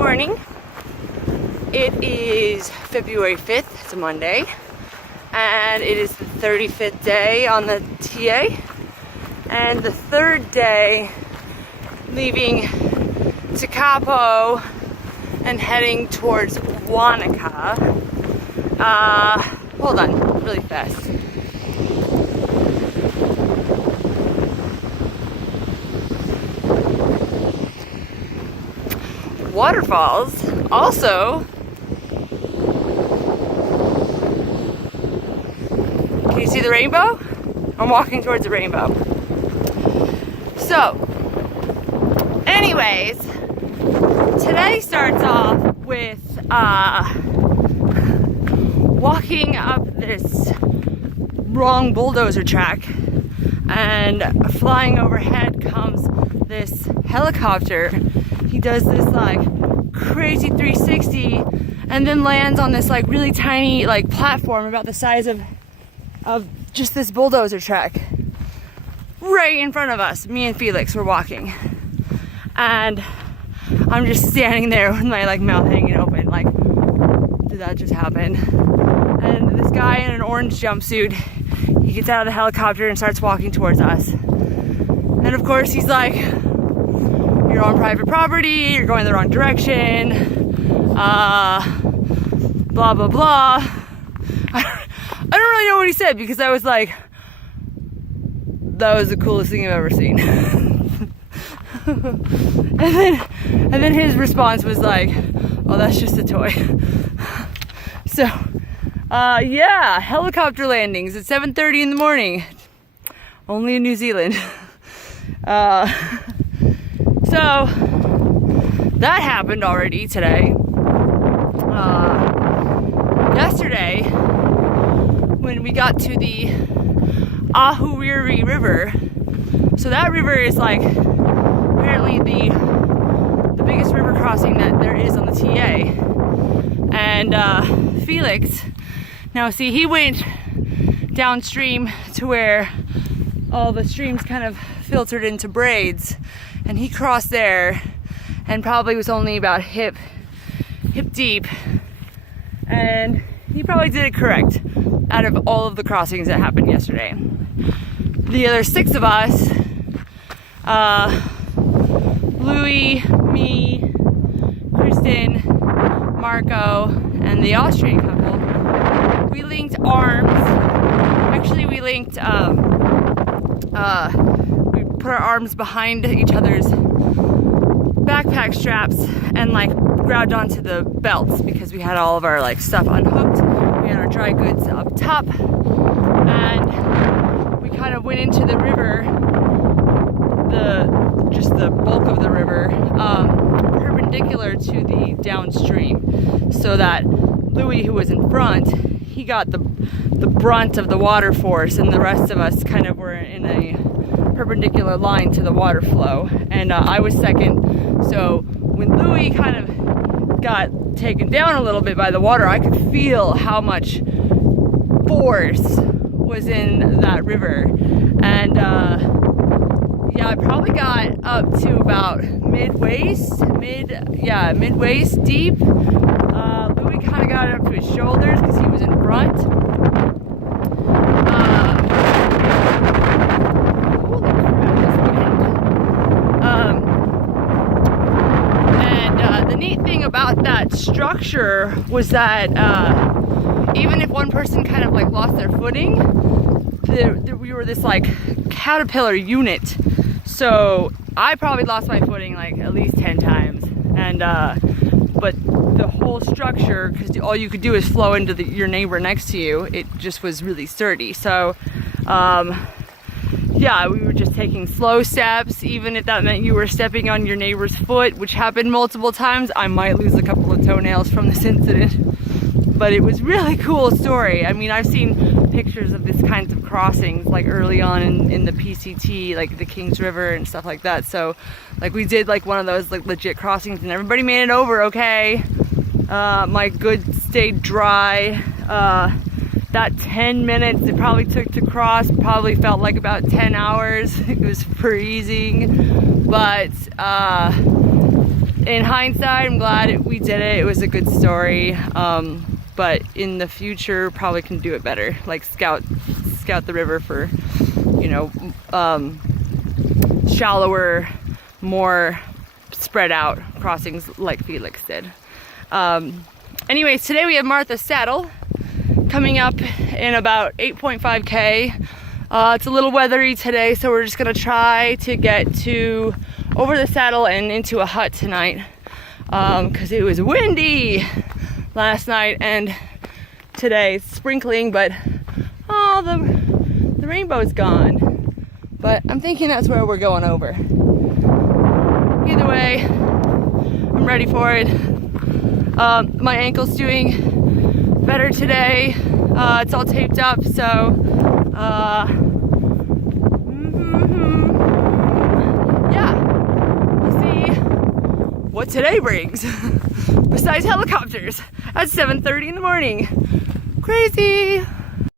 morning. It is February 5th, it's a Monday, and it is the 35th day on the TA, and the third day leaving Tekapo and heading towards Wanaka. Hold on, really fast. Waterfalls also. Can you see the rainbow? I'm walking towards the rainbow. So, anyways, today starts off with walking up this wrong bulldozer track, and flying overhead comes this helicopter. He does this like crazy 360 and then lands on this like really tiny like platform about the size of just this bulldozer track right in front of us. Me and Felix were walking, and I'm just standing there with my like mouth hanging open like, did that just happen? And this guy in an orange jumpsuit, he gets out of the helicopter and starts walking towards us, and of course he's like, you're on private property, you're going the wrong direction, blah blah blah. I don't really know what he said, because I was like, that was the coolest thing I've ever seen. and then his response was like, oh, that's just a toy. So yeah, helicopter landings at 7:30 in the morning, only in New Zealand. So that happened already today. Yesterday, when we got to the Ahuriri River, so that river is like apparently the biggest river crossing that there is on the TA. And Felix, now see, he went downstream to where all the streams kind of filtered into braids, and he crossed there and probably was only about hip deep, and he probably did it correct out of all of the crossings that happened yesterday. The other 6 of us, Louis, me, Kristen, Marco, and the Austrian couple, we linked arms. Actually, we linked we put our arms behind each other's backpack straps and like grabbed onto the belts, because we had all of our like stuff unhooked. We had our dry goods up top, and we kind of went into the river, just the bulk of the river, perpendicular to the downstream, so that Louis, who was in front, he got the brunt of the water force, and the rest of us kind of were in a perpendicular line to the water flow. And I was second, so when Louis kind of got taken down a little bit by the water, I could feel how much force was in that river. And yeah, I probably got up to about mid-waist deep. Louis kind of got up to his shoulders because he was in front. And the neat thing about that structure was that even if one person kind of like lost their footing, we were this like caterpillar unit. So I probably lost my footing like at least 10 times, and but the whole structure, because all you could do is flow into your neighbor next to you, it just was really sturdy. So yeah, we were just taking slow steps, even if that meant you were stepping on your neighbor's foot, which happened multiple times. I might lose a couple of toenails from this incident, but it was really cool story. I mean, I've seen pictures of this kinds of crossings like early on in the PCT, like the Kings River and stuff like that. So like we did like one of those like legit crossings, and everybody made it over okay. My goods stayed dry. That 10 minutes it probably took to cross probably felt like about 10 hours. It was freezing, but in hindsight, I'm glad we did it. It was a good story. But in the future, probably can do it better. Like scout the river for, you know, shallower, more spread out crossings like Felix did. Anyways, today we have Martha's Saddle coming up in about 8.5K. It's a little weathery today, so we're just gonna try to get over the saddle and into a hut tonight, because it was windy last night and today. It's sprinkling, but oh, the rainbow's gone. But I'm thinking that's where we're going over. Either way, I'm ready for it. My ankle's doing better today. It's all taped up, so yeah, we'll see what today brings. Besides helicopters at 7:30 in the morning. Crazy.